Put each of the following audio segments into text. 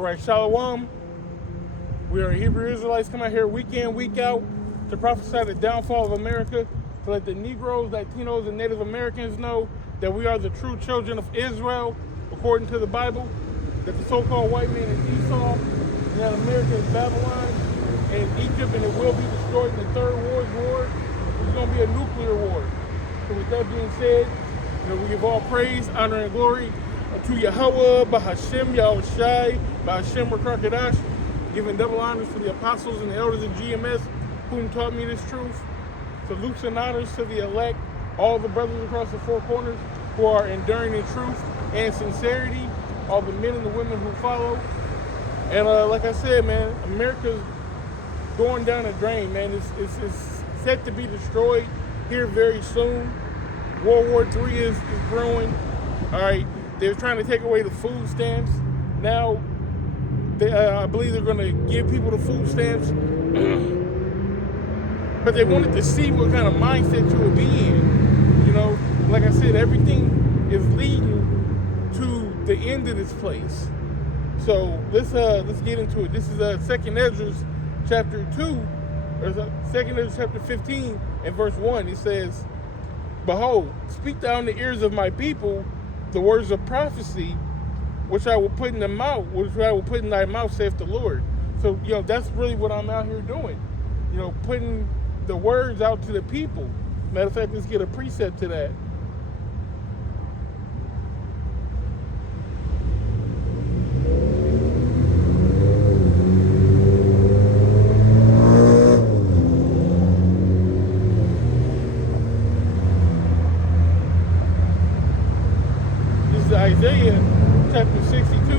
All right, Shalom. We are Hebrew Israelites come out here week in, week out to prophesy the downfall of America, to let the Negroes, Latinos, and Native Americans know that we are the true children of Israel, according to the Bible, that the so-called white man is Esau, and that America is Babylon, and Egypt, and it will be destroyed in the Third World War. It's going to be a nuclear war. So with that being said, we give all praise, honor, and glory to Yahweh, Bahashem, Yahushai, Bahashem, Rakakadash, giving double honors to the apostles and the elders of GMS, whom taught me this truth. Salutes and honors to the elect, all the brothers across the four corners who are enduring in truth and sincerity, all the men and the women who follow. And like I said, man, America's going down a drain, man. It's set to be destroyed here very soon. World War III is brewing. All right, they're trying to take away the food stamps. Now, I believe they're going to give people the food stamps, but they wanted to see what kind of mindset you would be in. Like I said, everything is leading to the end of this place. So let's get into it. This is 2nd Ezra chapter 2, or 2nd Ezra chapter 15 and verse 1. It says, "Behold, speak thou in the ears of my people the words of prophecy, which I will put in the mouth, which I will put in thy mouth, saith the Lord." So, that's really what I'm out here doing. Putting the words out to the people. Matter of fact, let's get a precept to that. Isaiah chapter 62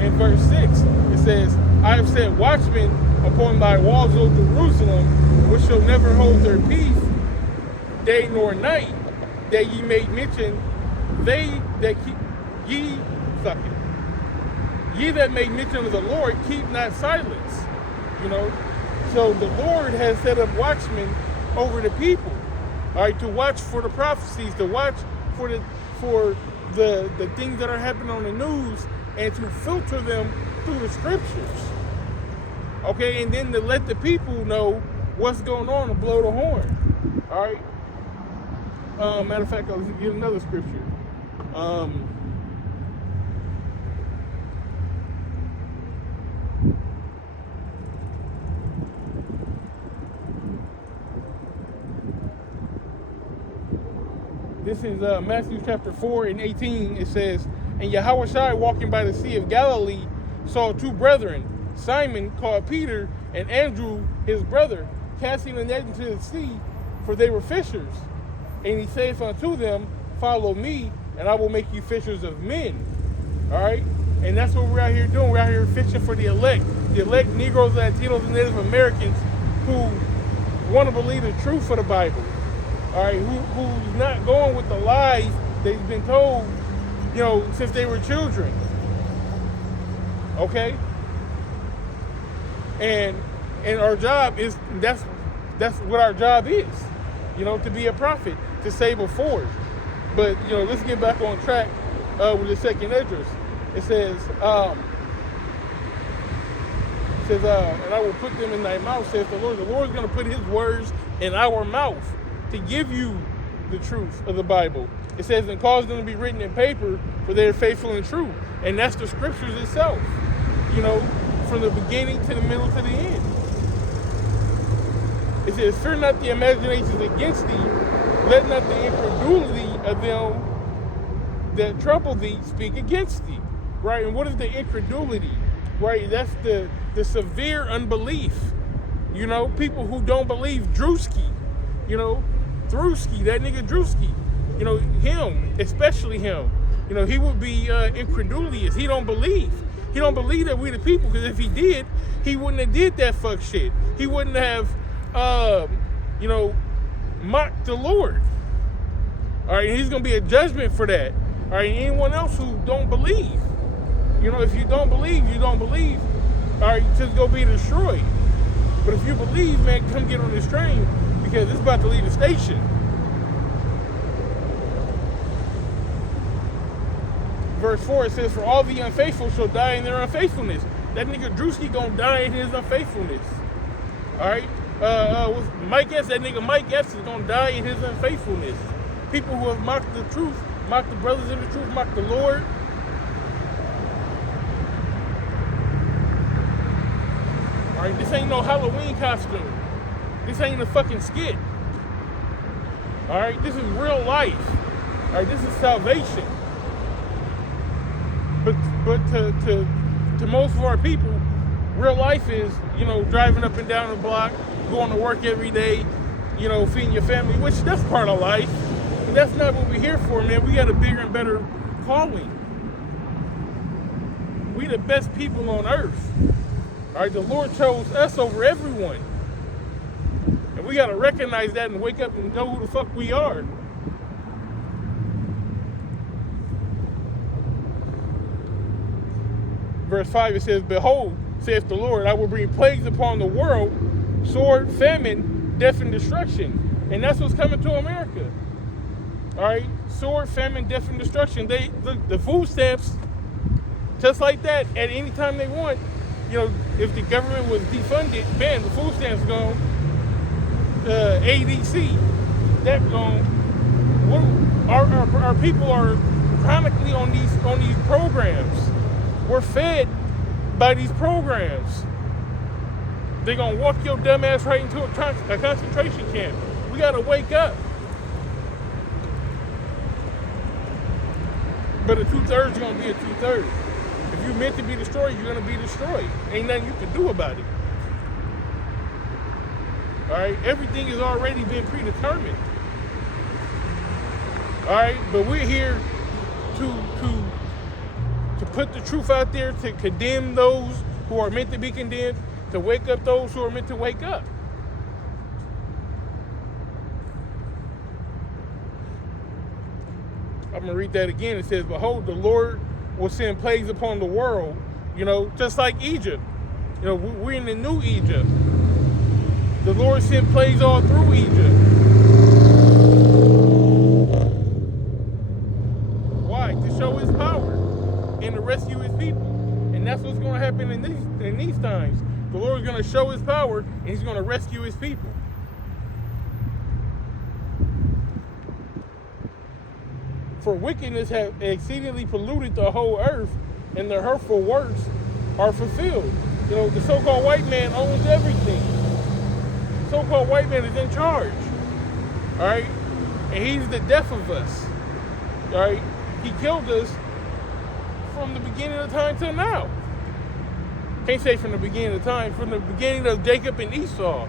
and verse 6. It says, "I have set watchmen upon thy walls, O Jerusalem, which shall never hold their peace, day nor night, that ye may mention, they that keep ye that make mention of the Lord, keep not silence." So the Lord has set up watchmen over the people, all right, to watch for the prophecies, to watch for the things that are happening on the news, and to filter them through the scriptures. Okay, and then to let the people know what's going on and blow the horn. All right. Matter of fact, I'll get another scripture. This is Matthew chapter 4 and 18. It says, "And Yahushua, walking by the Sea of Galilee, saw two brethren, Simon called Peter, and Andrew his brother, casting a net into the sea, for they were fishers. And he saith unto them, Follow me, and I will make you fishers of men." All right? And that's what we're out here doing. We're out here fishing for the elect Negroes, Latinos, and Native Americans who want to believe the truth of the Bible. All right, who's not going with the lies they've been told, since they were children. Okay? And our job is, that's what our job is, to be a prophet, to save a force. But, let's get back on track with the 2nd Ezra. It says, "And I will put them in thy mouth, saith the Lord." The Lord's going to put his words in our mouth to give you the truth of the Bible. It says, "And cause them to be written in paper, for they are faithful and true." And that's the scriptures itself, from the beginning to the middle to the end. It says, "Fear not the imaginations against thee, let not the incredulity of them that trouble thee speak against thee." Right? And what is the incredulity? Right? That's the severe unbelief. People who don't believe. Drewski, Drewski, that nigga Drewski, him, especially him, he would be incredulous. He don't believe. He don't believe that we the people, because if he did, he wouldn't have did that fuck shit. He wouldn't have, mocked the Lord. All right, and he's going to be a judgment for that. All right, and anyone else who don't believe. If you don't believe, you don't believe. All right, just go be destroyed. But if you believe, man, come get on this train, because it's about to leave the station. Verse 4, it says, "For all the unfaithful shall die in their unfaithfulness." That nigga Drewski gonna die in his unfaithfulness. All right. With Mike S, that nigga Mike S is gonna die in his unfaithfulness. People who have mocked the truth, mocked the brothers in the truth, mocked the Lord. All right. This ain't no Halloween costume. This ain't a fucking skit. All right. This is real life. All right. This is salvation. But to most of our people, real life is, driving up and down the block, going to work every day, feeding your family, which that's part of life. But that's not what we're here for, man. We got a bigger and better calling. We the best people on earth. All right, the Lord chose us over everyone. And we got to recognize that and wake up and know who the fuck we are. Verse 5, it says, "Behold, saith the Lord, I will bring plagues upon the world, sword, famine, death, and destruction." And that's what's coming to America. All right? Sword, famine, death, and destruction. The food stamps, just like that, at any time they want. If the government was defunded, man, the food stamps gone. ADC, that gone. Our people are chronically on these programs. We're fed by these programs. They're going to walk your dumb ass right into a concentration camp. We got to wake up. But a 2/3 is going to be a 2/3. If you're meant to be destroyed, you're going to be destroyed. Ain't nothing you can do about it. All right? Everything has already been predetermined. All right? But we're here to put the truth out there, to condemn those who are meant to be condemned, to wake up those who are meant to wake up. I'm going to read that again. It says, "Behold, the Lord will send plagues upon the world," just like Egypt. We're in the new Egypt. The Lord sent plagues all through Egypt. Why? To show his power and to rescue his people. And that's what's going to happen in these times. The Lord is going to show his power and he's going to rescue his people. For wickedness have exceedingly polluted the whole earth, and their hurtful works are fulfilled. The so-called white man owns everything. The so-called white man is in charge. All right? And he's the death of us. All right? He killed us from the beginning of time till now. Can't say from the beginning of time, from the beginning of Jacob and Esau. All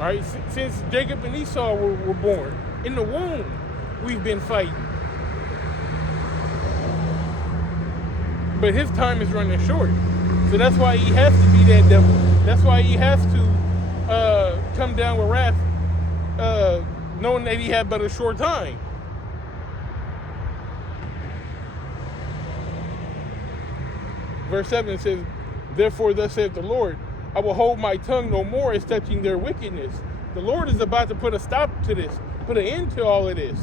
right? Since Jacob and Esau were born, in the womb, we've been fighting. But his time is running short. So that's why he has to be that devil. That's why he has to come down with wrath, knowing that he had but a short time. Verse 7 says, "Therefore thus saith the Lord, I will hold my tongue no more as touching their wickedness." The Lord is about to put a stop to this, put an end to all of this.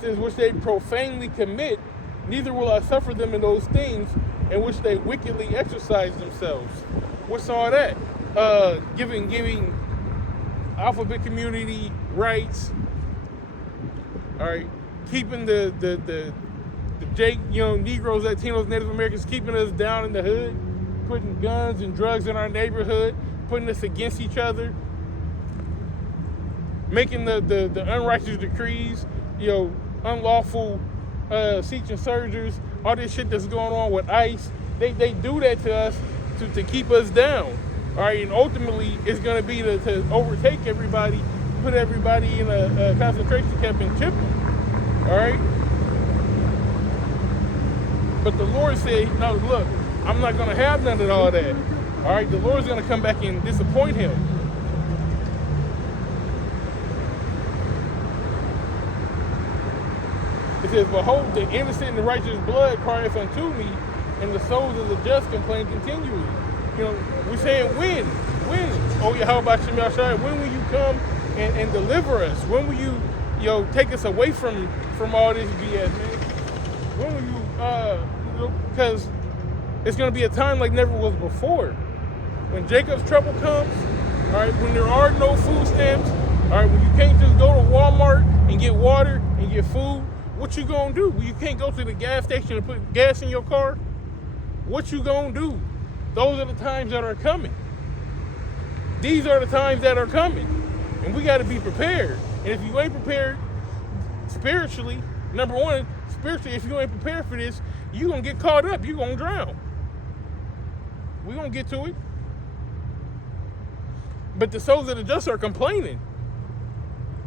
Since which they profanely commit, neither will I suffer them in those things in which they wickedly exercise themselves. What's all that? Giving alphabet community rights. All right, keeping the Negroes, Latinos, Native Americans, keeping us down in the hood, putting guns and drugs in our neighborhood, putting us against each other, making the unrighteous decrees, unlawful seats and surgeries, all this shit that's going on with ICE. They do that to us to keep us down. All right, and ultimately it's going to be to overtake everybody, put everybody in a concentration camp and chip them. All right. But the Lord said, no, look, I'm not going to have none of all that. All right, the Lord's going to come back and disappoint him. It says, "Behold, the innocent and righteous blood crieth unto me, and the souls of the just complain continually." We're saying, when? Oh, yeah, how about Shem Yahshua? When will you come and deliver us? When will you, take us away from all this BS, man? When will you, because It's going to be a time like never was before. When Jacob's trouble comes, all right, when there are no food stamps, all right, when you can't just go to Walmart and get water and get food, what you gonna do? When you can't go to the gas station and put gas in your car, what you gonna do? Those are the times that are coming. These are the times that are coming. And we gotta be prepared. And if you ain't prepared spiritually, number one, spiritually, if you ain't prepared for this, you gonna get caught up, you gonna drown. We gonna get to it. But the souls of the just are complaining.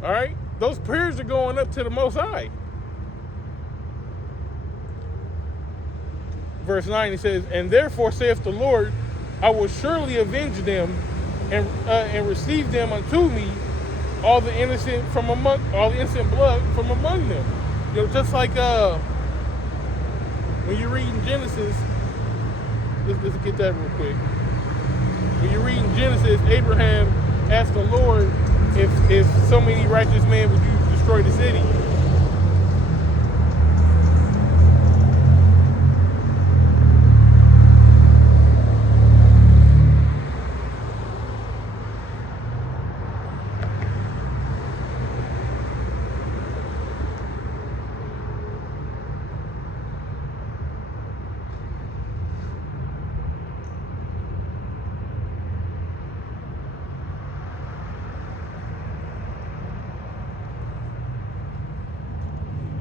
All right? Those prayers are going up to the Most High. Verse 9, it says, and therefore saith the Lord, I will surely avenge them and receive them unto me all the innocent blood from among them. You know, just like when you read in Genesis, let's get that real quick. When you read in Genesis, Abraham asked the Lord, if so many righteous men, would you destroy the city?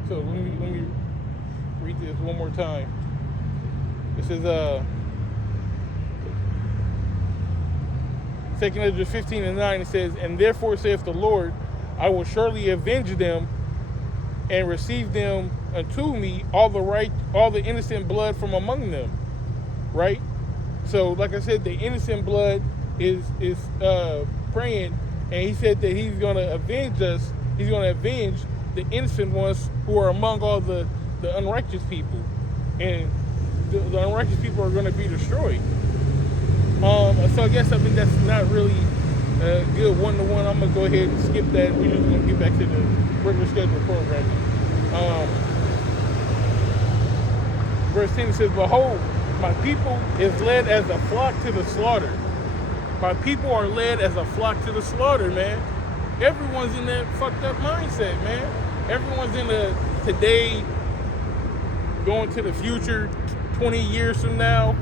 So let me read this one more time. This is 2 Ezra 15:9. It says, and therefore saith the Lord, I will surely avenge them and receive them unto me all the innocent blood from among them. Right? So like I said, the innocent blood is praying, and he said that he's gonna avenge us, he's gonna avenge the innocent ones who are among all the unrighteous people, and the unrighteous people are going to be destroyed. So I guess that's not really a good one-to-one. I'm going to go ahead and skip that. We're just going to get back to the regular scheduled programming. Verse 10 says, behold, my people is led as a flock to the slaughter. My people are led as a flock to the slaughter, man. Everyone's in that fucked up mindset, man. Everyone's in the today, going to the future, 20 years from now.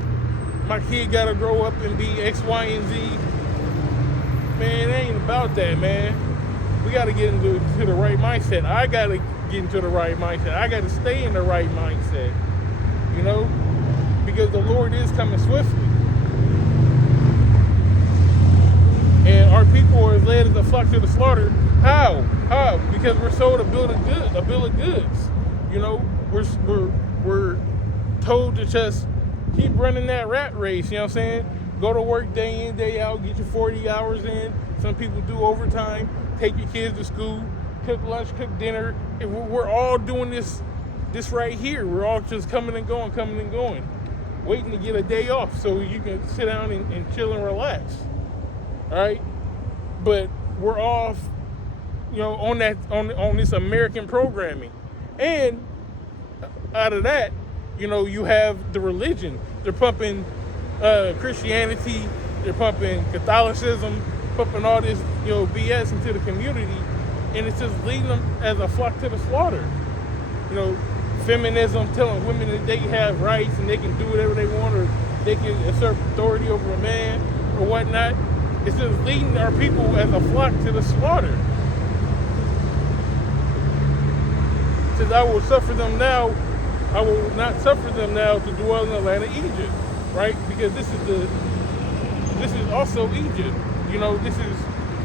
My kid gotta grow up and be X, Y, and Z. Man, it ain't about that, man. We gotta get into the right mindset. I gotta get into the right mindset. I gotta stay in the right mindset, you know, because the Lord is coming swiftly. And our people are led as a flock to the slaughter. How? Because we're sold a bill of goods. You know, we're told to just keep running that rat race. You know what I'm saying? Go to work day in, day out, get your 40 hours in. Some people do overtime. Take your kids to school, cook lunch, cook dinner. And we're all doing this right here. We're all just coming and going, waiting to get a day off so you can sit down and chill and relax. All right, but we're off, you know, on this American programming, and out of that, you know, you have the religion. They're pumping Christianity, they're pumping Catholicism, pumping all this, you know, BS into the community, and it's just leading them as a flock to the slaughter. You know, feminism, telling women that they have rights and they can do whatever they want, or they can assert authority over a man or whatnot. It's just leading our people as a flock to the slaughter. It says, I will suffer them now. I will not suffer them now to dwell in the land of Egypt. Right? Because this is also Egypt. You know,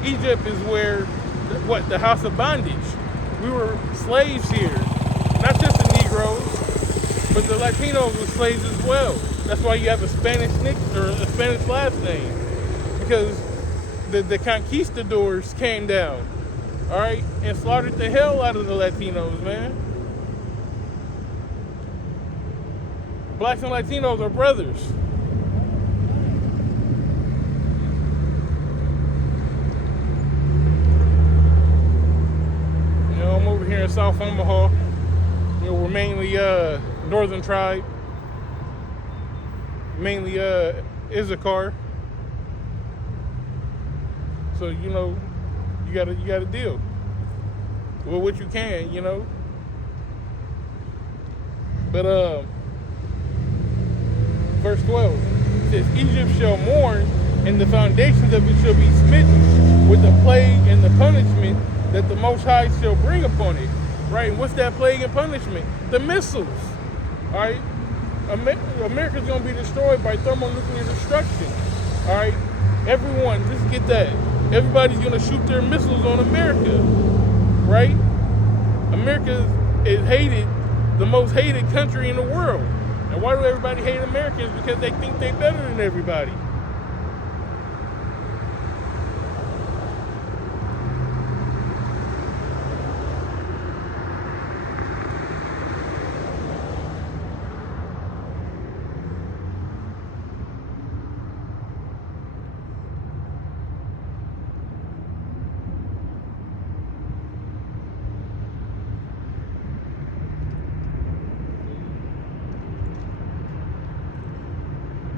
Egypt is where, the house of bondage. We were slaves here. Not just the Negroes, but the Latinos were slaves as well. That's why you have a Spanish last name. Because the conquistadors came down, all right, and slaughtered the hell out of the Latinos, man. Blacks and Latinos are brothers. You know, I'm over here in South Omaha. You know, we're mainly Northern tribe. mainly Issachar. So you know, you gotta deal with what you can, you know. But verse 12 says, Egypt shall mourn, and the foundations of it shall be smitten with the plague and the punishment that the Most High shall bring upon it. Right? And what's that plague and punishment? The missiles. All right? America's going to be destroyed by thermonuclear destruction. All right? Everyone, let's get that. Everybody's going to shoot their missiles on America. Right? America is hated, the most hated country in the world. And why do everybody hate Americans? Because they think they're better than everybody.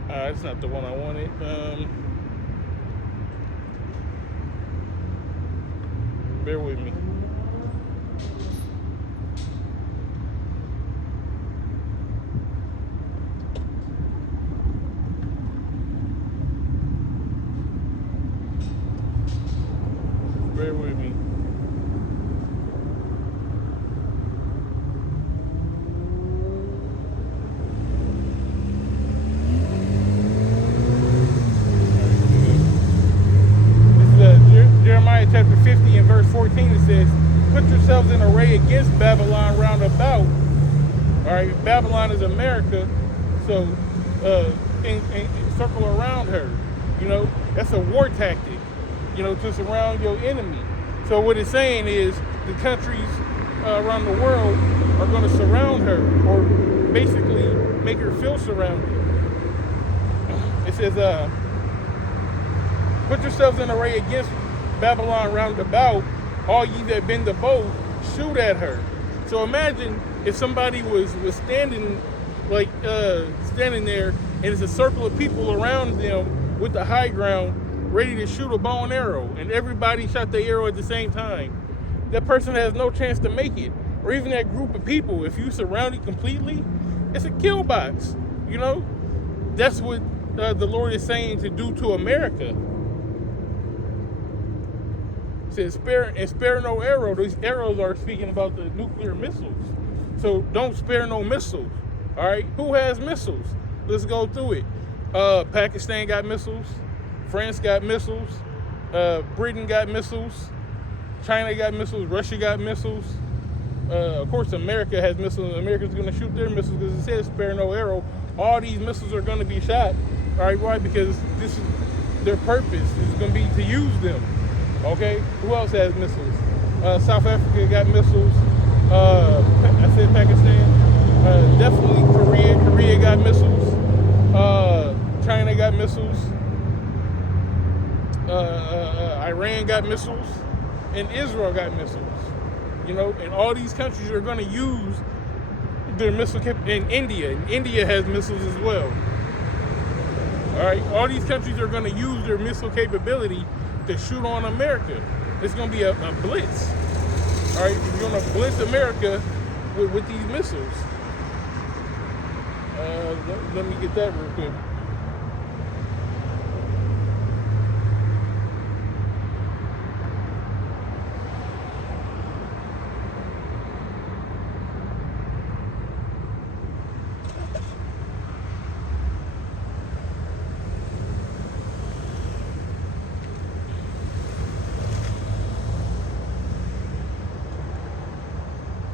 That's not the one I wanted. Bear with me. Bear with me. Jeremiah chapter 50 and verse 14, it says, put yourselves in array against Babylon round about. All right, Babylon is America, so circle around her. You know, that's a war tactic, you know, to surround your enemy. So what it's saying is the countries around the world are going to surround her, or basically make her feel surrounded. It says, put yourselves in array against Babylon round about, all ye that bend the bow, shoot at her. So imagine if somebody was standing like standing there, and it's a circle of people around them with the high ground, ready to shoot a bow and arrow, and everybody shot the arrow at the same time. That person has no chance to make it. Or even that group of people, if you surround it completely, it's a kill box. You know, that's what the Lord is saying to do to America. Says spare no arrow. These arrows are speaking about the nuclear missiles. So don't spare no missiles. All right, who has missiles? Let's go through it. Pakistan got missiles. France got missiles. Britain got missiles. China got missiles. Russia got missiles. Of course, America has missiles. America's going to shoot their missiles because it says spare no arrow. All these missiles are going to be shot. All right, why? Because this is their purpose. Is going to be to use them. Okay, who else has missiles? South Africa got missiles. I said Pakistan. Definitely Korea. Korea got missiles. China got missiles. Iran got missiles. And Israel got missiles. You know, and all these countries are going to use their missile in India. And India has missiles as well. All right, all these countries are going to use their missile capability to shoot on America. It's going to be a blitz. All right, you're going to blitz America with these missiles. Let me get that real quick.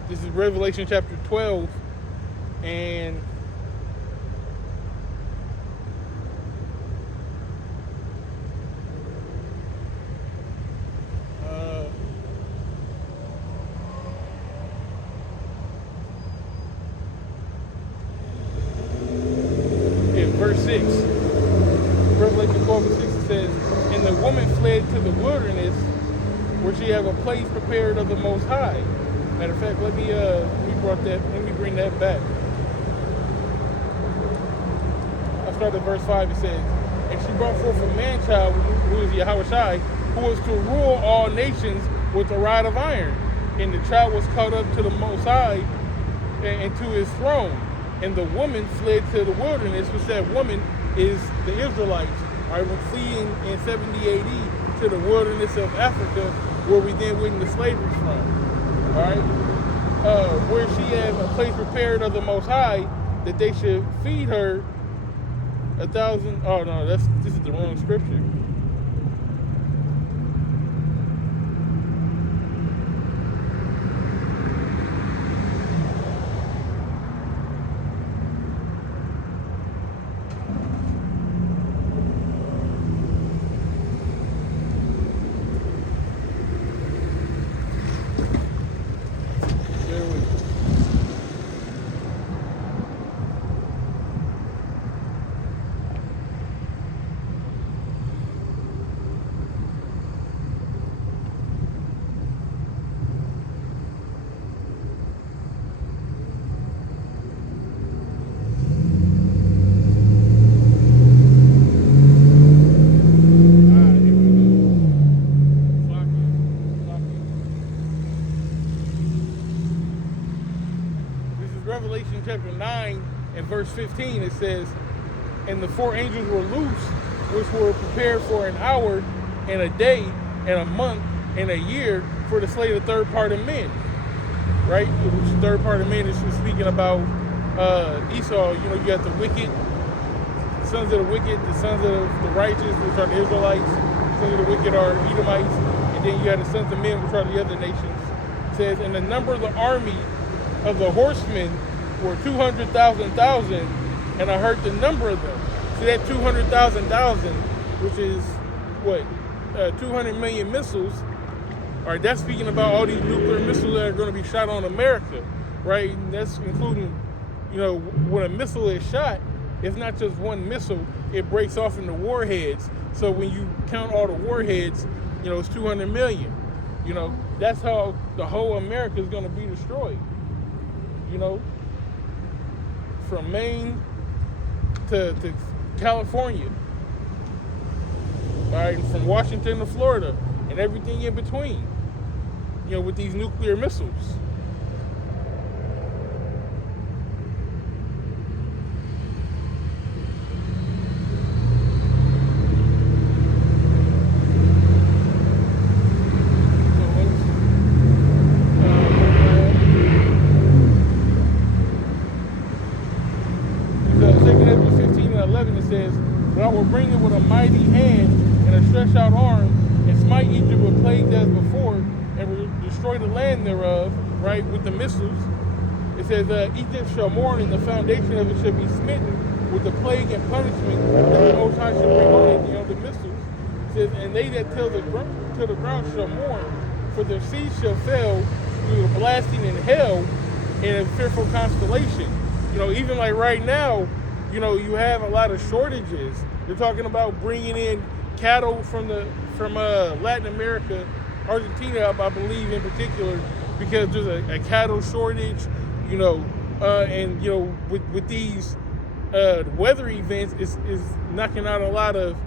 This is Revelation chapter 12, and in verse 6, Revelation 12 and 6, it says, and the woman fled to the wilderness, where she have a place prepared of the Most High. Matter of fact, let me bring that back. I start at verse 5, it says, "And she brought forth a man-child, who is Yahushai, who was to rule all nations with a rod of iron. And the child was caught up to the Most High and to his throne. And the woman fled to the wilderness," which that woman is the Israelites. All right, we're fleeing in 70 AD to the wilderness of Africa, where we then went into slavery from. All right, where she had a place prepared of the Most High that they should feed her 1,000. Oh no, this is the wrong scripture. Revelation chapter 9 and verse 15, it says, "And the four angels were loose, which were prepared for an hour and a day and a month and a year for to slay the third part of men." Right? Which third part of men is speaking about Esau. You know, you got the wicked, sons of the wicked, the sons of the righteous, which are the Israelites. Sons of the wicked are Edomites. And then you have the sons of men, which are the other nations. It says, "And the number of the army of the horsemen were 200,000, and I heard the number of them." See that 200,000, which is what, 200 million missiles. All right, that's speaking about all these nuclear missiles that are going to be shot on America, right? And that's including, you know, when a missile is shot, it's not just one missile; it breaks off into warheads. So when you count all the warheads, you know, it's 200 million. You know, that's how the whole America is going to be destroyed. You know, from Maine to California, all right, and from Washington to Florida, and everything in between, you know, with these nuclear missiles. "But I will bring it with a mighty hand and a stretched out arm, and smite Egypt with plagues as before, and destroy the land thereof," right, with the missiles. It says, "Egypt shall mourn, and the foundation of it shall be smitten with the plague and punishment that the Most High shall bring on it," you know, the missiles. It says, "And they that till the ground shall mourn, for their seeds shall fail through the blasting in hell and a fearful constellation." You know, even like right now, you know, you have a lot of shortages. They're talking about bringing in cattle from Latin America, Argentina, I believe in particular, because there's a cattle shortage. You know, and you know, with these weather events, is knocking out a lot of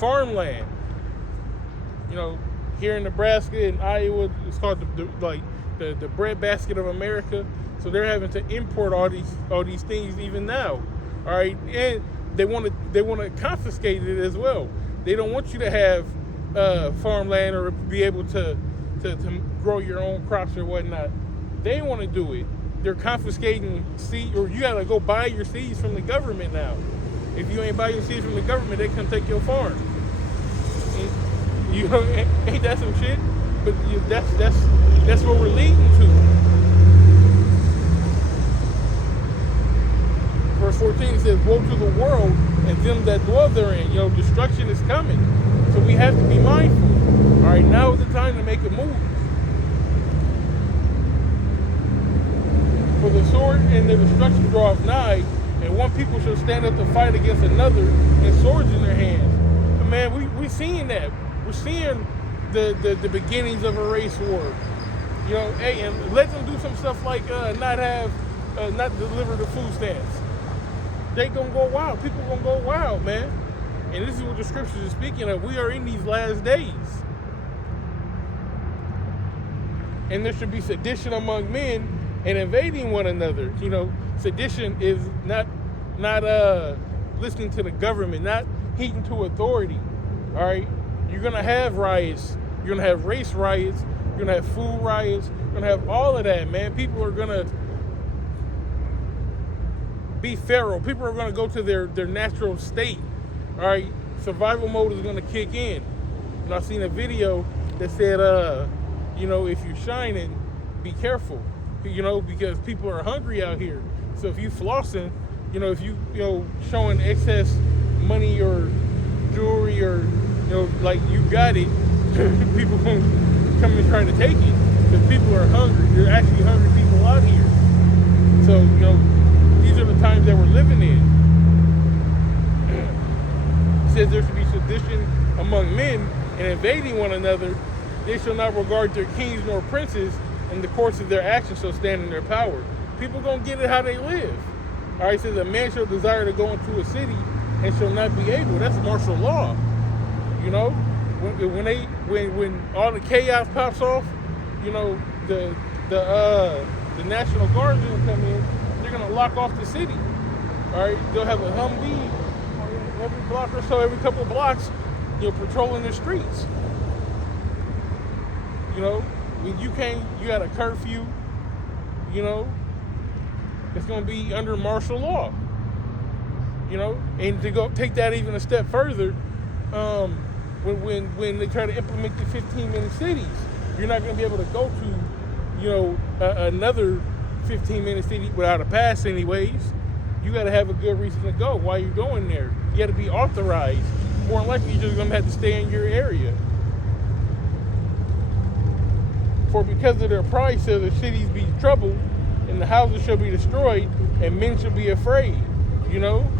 farmland. You know, here in Nebraska and Iowa, it's called the breadbasket of America. So they're having to import all these things even now. All right, and they want to confiscate it as well. They don't want you to have farmland or be able to grow your own crops or whatnot. They want to do it. They're confiscating seed, or you gotta go buy your seeds from the government now. If you ain't buy your seeds from the government, they come take your farm. And, you know, ain't that some shit? But that's what we're leading to. Verse 14 says, "Woe to the world and them that dwell therein." You know, destruction is coming. So we have to be mindful. All right, now is the time to make a move. "For the sword and the destruction draweth nigh, and one people shall stand up to fight against another, and swords in their hands." But man, we seeing that. We're seeing the beginnings of a race war. You know, hey, and let them do some stuff like not deliver the food stamps. they gonna go wild. People gonna go wild, man. And this is what the scriptures are speaking of. We are in these last days. And there should be sedition among men and invading one another. You know, sedition is not listening to the government, not heeding to authority. All right? You're going to have riots. You're going to have race riots. You're going to have food riots. You're going to have all of that, man. People are going to be feral. People are going to go to their natural state. All right? Survival mode is going to kick in. And I seen a video that said, you know, if you're shining, be careful. You know, because people are hungry out here. So if you flossing, you know, if you know, showing excess money or jewelry or, you know, like you got it, people gonna come and try to take it. Because people are hungry. They're actually hungry people out here. So, you know, these are the times that we're living in. It says there should be sedition among men and invading one another. They shall not regard their kings nor princes, and the course of their actions shall stand in their power. People gonna get it how they live. All right, it says a man shall desire to go into a city and shall not be able. That's martial law. You know, when all the chaos pops off, you know, the National Guard's gonna come in. They're gonna lock off the city. All right, they'll have a Humvee every block or so, every couple of blocks, you know, patrolling the streets. You know, when you got a curfew, you know, it's going to be under martial law, you know. And to go take that even a step further, when they try to implement the 15-minute cities, you're not going to be able to go to, you know, another 15-minute city without a pass anyways. You got to have a good reason to go while you're going there. You got to be authorized. More than likely, you're just going to have to stay in your area. For because of their pride shall the cities be troubled, and the houses shall be destroyed, and men shall be afraid. You know,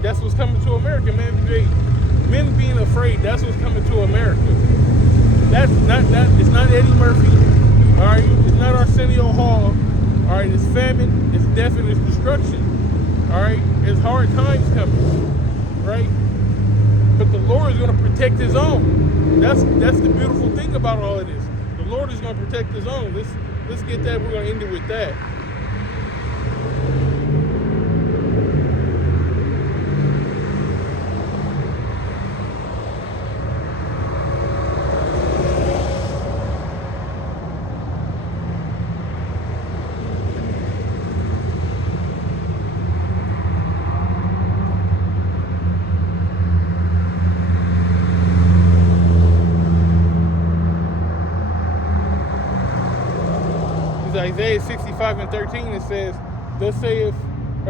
that's what's coming to America, man. Men being afraid, that's what's coming to America. That's it's not Eddie Murphy, all right? It's not Arsenio Hall, all right? It's famine, it's death, and it's destruction, all right? It's hard times coming, right? But the Lord is going to protect his own. That's the beautiful thing about all of this. The Lord is going to protect his own. Let's get that. We're going to end it with that. Isaiah 65:13, it says,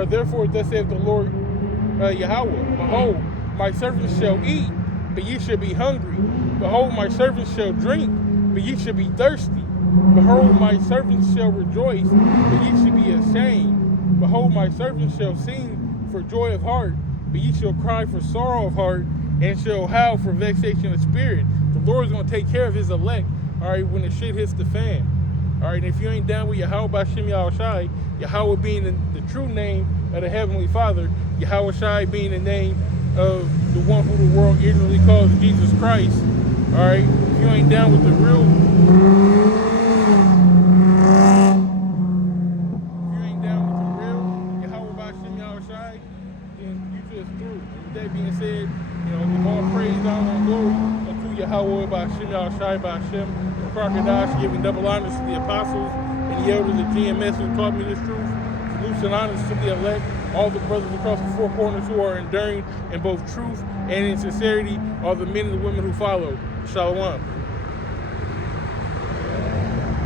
therefore thus saith the Lord Yahweh, behold, my servants shall eat, but ye shall be hungry. Behold, my servants shall drink, but ye shall be thirsty. Behold, my servants shall rejoice, but ye shall be ashamed. Behold, my servants shall sing for joy of heart, but ye shall cry for sorrow of heart, and shall howl for vexation of spirit. The Lord is going to take care of his elect, all right, when the shit hits the fan. All right, and if you ain't down with Yahweh B'Shem Yahushai, Yahweh being the true name of the Heavenly Father, Yahushai being the name of the one who the world ignorantly calls Jesus Christ. All right, if you ain't down with the real, Yahweh B'Shem Yahushai, then you just through. With that being said, you know, with all praise, honor, and glory unto Yahweh B'Shem Yahushai B'Shem. Crocodiles, giving double honors to the apostles and the elders of GMS who taught me this truth. Salutes and honors to the elect, all the brothers across the four corners who are enduring in both truth and in sincerity, all the men and the women who follow. Shalom.